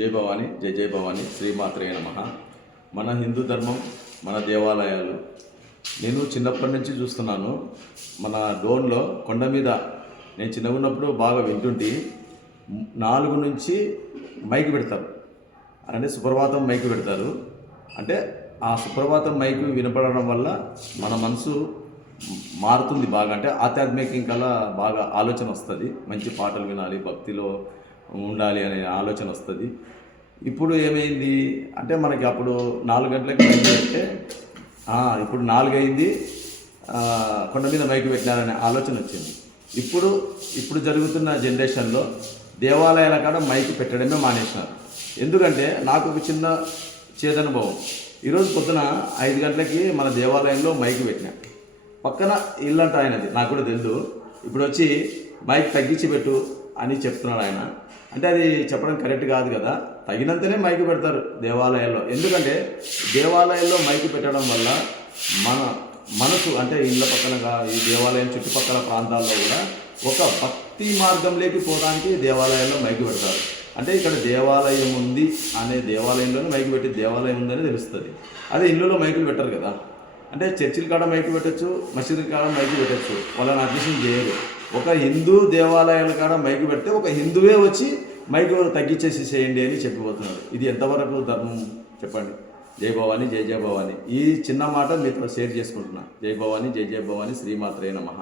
జై భవాని, జై జై భవాని, శ్రీమాత్రే నమః. మన హిందూ ధర్మం, మన దేవాలయాలు నేను చిన్నప్పటి నుంచి చూస్తున్నాను. మన డోన్లో కొండ మీద నేను చిన్నగా ఉన్నప్పుడు బాగా వింటుంటే 4 నుంచి మైక్ పెడతారు. అంటే సుప్రభాతం మైక్ పెడతారు. అంటే ఆ సుప్రభాతం మైక్ వినపడడం వల్ల మన మనసు మారుతుంది బాగా. అంటే ఆధ్యాత్మిక ఇంకా బాగా ఆలోచన వస్తుంది. మంచి పాటలు వినాలి, భక్తిలో ఉండాలి అనే ఆలోచన వస్తుంది. ఇప్పుడు ఏమైంది అంటే మనకి అప్పుడు 4 గంటలకు మైక్ పెడితే ఇప్పుడు 4 అయింది, కొండ మీద మైక్ పెట్టినారనే ఆలోచన వచ్చింది. ఇప్పుడు జరుగుతున్న జనరేషన్లో దేవాలయాల కాడ మైక్ పెట్టడమే మానేసినారు. ఎందుకంటే నాకు ఒక చిన్న చేదనుభవం. ఈరోజు పొద్దున 5 గంటలకి మన దేవాలయంలో మైక్ పెట్టినా. పక్కన ఇల్లంట ఆయనది, నాకు కూడా తెలుసు. ఇప్పుడు వచ్చి మైక్ తగ్గించి పెట్టు అని చెప్తున్నాడు ఆయన. అంటే అది చెప్పడం కరెక్ట్ కాదు కదా. తగినంతనే మైక్ పెడతారు దేవాలయాల్లో. ఎందుకంటే దేవాలయాల్లో మైక్ పెట్టడం వల్ల మన మనసు అంటే ఇళ్ళ పక్కన ఈ దేవాలయం చుట్టుపక్కల ప్రాంతాల్లో కూడా ఒక భక్తి మార్గంలోకి పోవడానికి దేవాలయాల్లో మైక్ పెడతారు. అంటే ఇక్కడ దేవాలయం ఉంది అనే దేవాలయంలోనే మైక్ పెట్టి దేవాలయం ఉందని తెలుస్తుంది. అదే ఇళ్ళలో మైకులు పెట్టరు కదా. అంటే చర్చిల కాడ మైకు పెట్టచ్చు, మసీదుల కాడ మైకు పెట్టచ్చు, వాళ్ళని అడ్మిషన్ చేయరు. ఒక హిందూ దేవాలయాల కాడ మైకు పెడితే ఒక హిందువే వచ్చి మైకు తగ్గించేసి చేయండి అని చెప్పిపోతున్నారు. ఇది ఎంతవరకు ధర్మం చెప్పండి? జై భవాని, జై జై భవాని. ఈ చిన్న మాట మీతో షేర్ చేసుకుంటున్నా. జై భవాని, జై జై భవాని, శ్రీమాత్రే నమః.